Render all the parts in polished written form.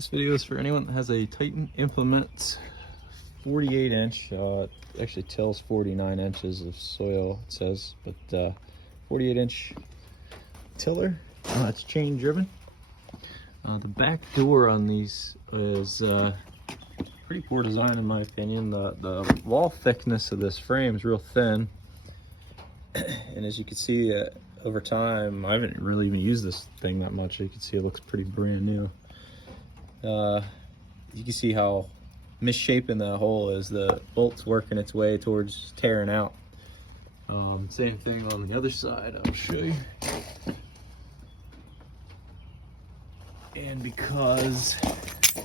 This video is for anyone that has a Titan Implement 48 inch. It actually tells 49 inches of soil, it says, but 48 inch tiller. It's chain driven. The back door on these is pretty poor design in my opinion. The wall thickness of this frame is real thin. And as you can see, over time, I haven't really even used this thing that much. You can see it looks pretty brand new. You can see how misshapen that hole is. The bolt's working its way towards tearing out. Same thing on the other side, I'll show you. And because that'll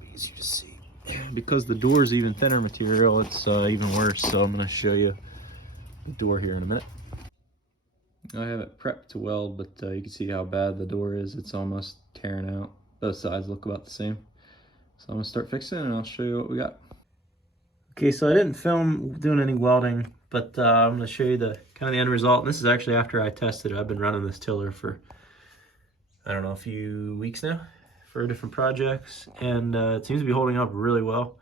be easier to see, because the door is even thinner material, it's even worse. So I'm going to show you the door here in a minute. I have it prepped to weld, but you can see how bad the door is. It's almost tearing out. Both sides look about the same. So I'm gonna start fixing it and I'll show you what we got. Okay, so I didn't film doing any welding, but I'm gonna show you the kind of the end result. And this is actually after I tested it. I've been running this tiller for, I don't know, a few weeks now for different projects, and it seems to be holding up really well.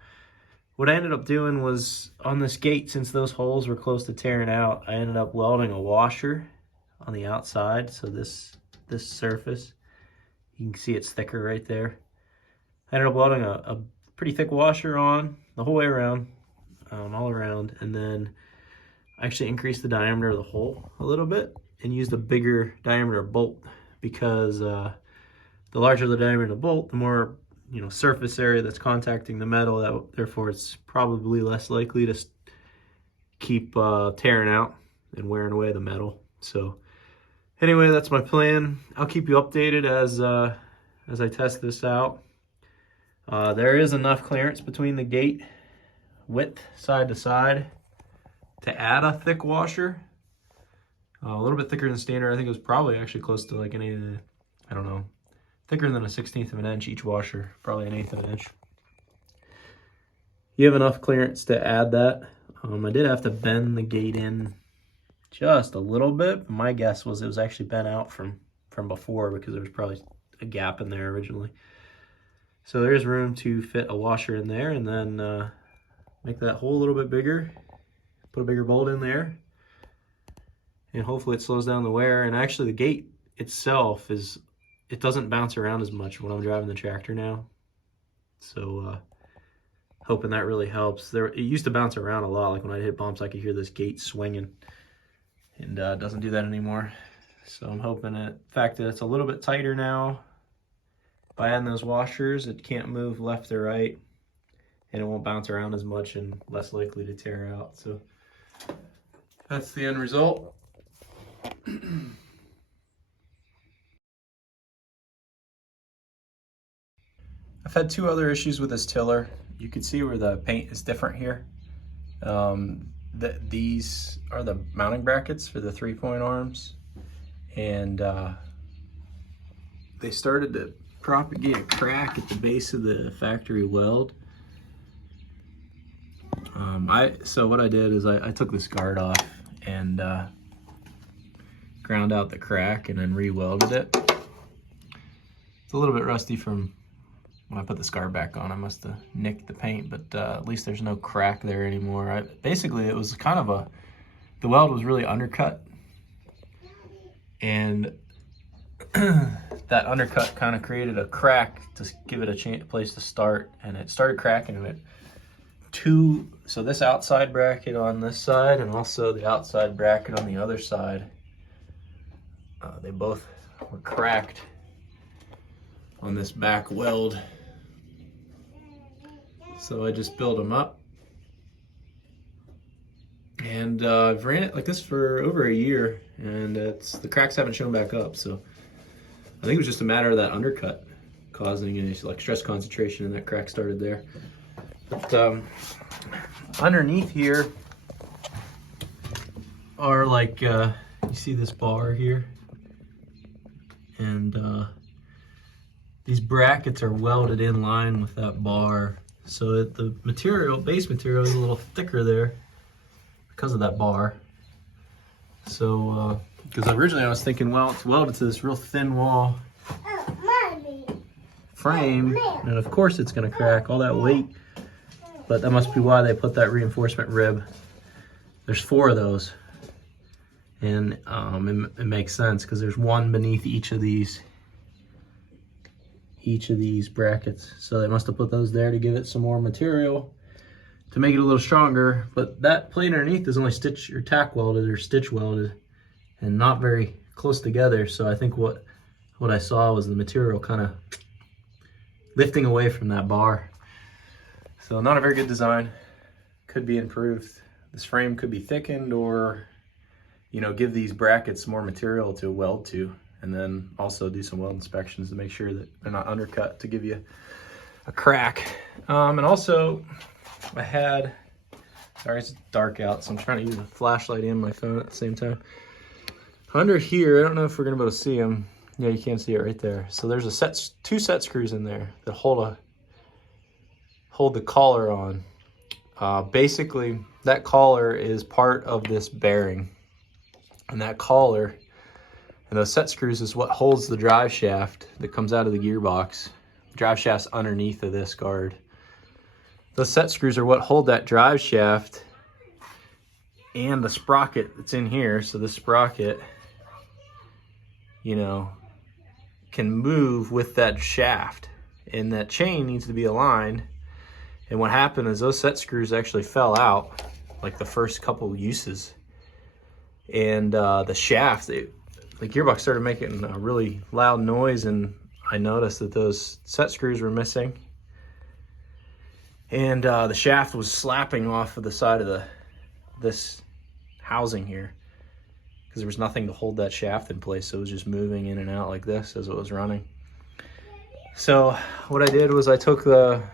What I ended up doing was, on this gate, since those holes were close to tearing out, I ended up welding a washer on the outside. So this surface, you can see it's thicker right there. I ended up welding a pretty thick washer on the whole way around, all around, and then I actually increased the diameter of the hole a little bit and used a bigger diameter bolt, because the larger the diameter of the bolt, the more surface area that's contacting the metal, therefore it's probably less likely to keep tearing out and wearing away the metal. So anyway, that's my plan. I'll keep you updated as I test this out. There is enough clearance between the gate width side to side to add a thick washer. A little bit thicker than standard. I think it was probably actually close to like I don't know, thicker than a 1/16 of an inch each washer, probably an 1/8 of an inch. You have enough clearance to add that. I did have to bend the gate in just a little bit. My guess was it was actually bent out from before, because there was probably a gap in there originally. So there's room to fit a washer in there, and then make that hole a little bit bigger, put a bigger bolt in there, and hopefully it slows down the wear. And actually the gate itself it doesn't bounce around as much when I'm driving the tractor now. So hoping that really helps. It used to bounce around a lot, like when I hit bumps I could hear this gate swinging, and it doesn't do that anymore. So I'm hoping the fact that it's a little bit tighter now, by adding those washers, it can't move left or right, and it won't bounce around as much and less likely to tear out. So that's the end result. I've had two other issues with this tiller. You can see where the paint is different here. These are the mounting brackets for the 3-point arms, and they started to propagate a crack at the base of the factory weld. So what I did is I took this guard off and ground out the crack and then re-welded it. It's a little bit rusty from when I put this guard back on. I must have nicked the paint, but at least there's no crack there anymore. Basically, it was kind of the weld was really undercut, and that undercut kind of created a crack to give it a place to start, and it started cracking in it. So this outside bracket on this side and also the outside bracket on the other side, they both were cracked on this back weld. So I just built them up, and I've ran it like this for over a year, and the cracks haven't shown back up. So I think it was just a matter of that undercut causing a stress concentration, and that crack started there. But underneath here are you see this bar here, and these brackets are welded in line with that bar. So the base material is a little thicker there because of that bar. So, because originally I was thinking, well, it's welded to this real thin wall. frame, and of course it's gonna crack, all that weight. But that must be why they put that reinforcement rib. There's 4 of those. And it makes sense because there's one beneath each of these brackets. So they must have put those there to give it some more material to make it a little stronger. But that plate underneath is only stitch or tack welded or stitch welded and not very close together. So I think what I saw was the material kind of lifting away from that bar. So not a very good design. Could be improved. This frame could be thickened, or you know, give these brackets more material to weld to, and then also do some weld inspections to make sure that they're not undercut to give you a crack. And also I had, sorry it's dark out, so I'm trying to use a flashlight and my phone at the same time. Under here, I don't know if we're gonna be able to see them. Yeah, you can see it right there. So there's a 2 set screws in there that hold the collar on. Basically, that collar is part of this bearing. And that collar and those set screws is what holds the drive shaft that comes out of the gearbox. The drive shaft's underneath of this guard. Those set screws are what hold that drive shaft and the sprocket that's in here. So the sprocket, you know, can move with that shaft, and that chain needs to be aligned. And what happened is those set screws actually fell out like the first couple uses. And the shaft, the gearbox started making a really loud noise, and I noticed that those set screws were missing. And the shaft was slapping off of the side of this housing here because there was nothing to hold that shaft in place. So it was just moving in and out like this as it was running. So what I did was I took the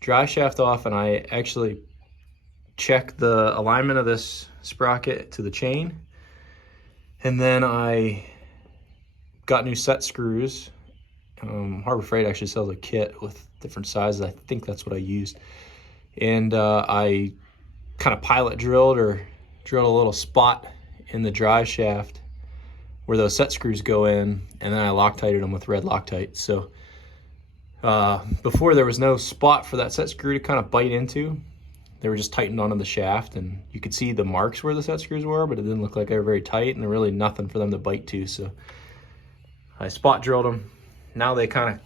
drive shaft off, and I actually checked the alignment of this sprocket to the chain, and then I got new set screws. Harbor Freight actually sells a kit with different sizes. I think that's what I used. And I kind of pilot drilled a little spot in the drive shaft where those set screws go in, and then I Loctited them with red Loctite. So before, there was no spot for that set screw to kind of bite into. They were just tightened onto the shaft, and you could see the marks where the set screws were, but it didn't look like they were very tight, and there really nothing for them to bite to. So I spot drilled them. Now they kind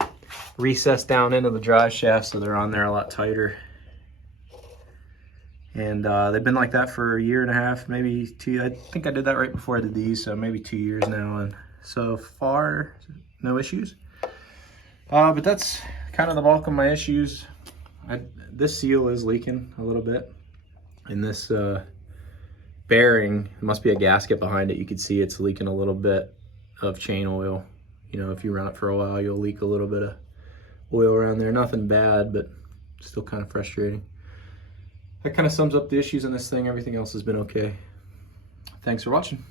of recess down into the drive shaft, so they're on there a lot tighter. And they've been like that for 1.5 years, maybe 2. I think I did that right before I did these, so maybe 2 years now, and so far no issues. But that's kind of the bulk of my issues. This seal is leaking a little bit, and this bearing, there must be a gasket behind it. You can see it's leaking a little bit of chain oil. You know, if you run it for a while, you'll leak a little bit of oil around there. Nothing bad, but still kind of frustrating. That kind of sums up the issues in this thing. Everything else has been okay. Thanks for watching.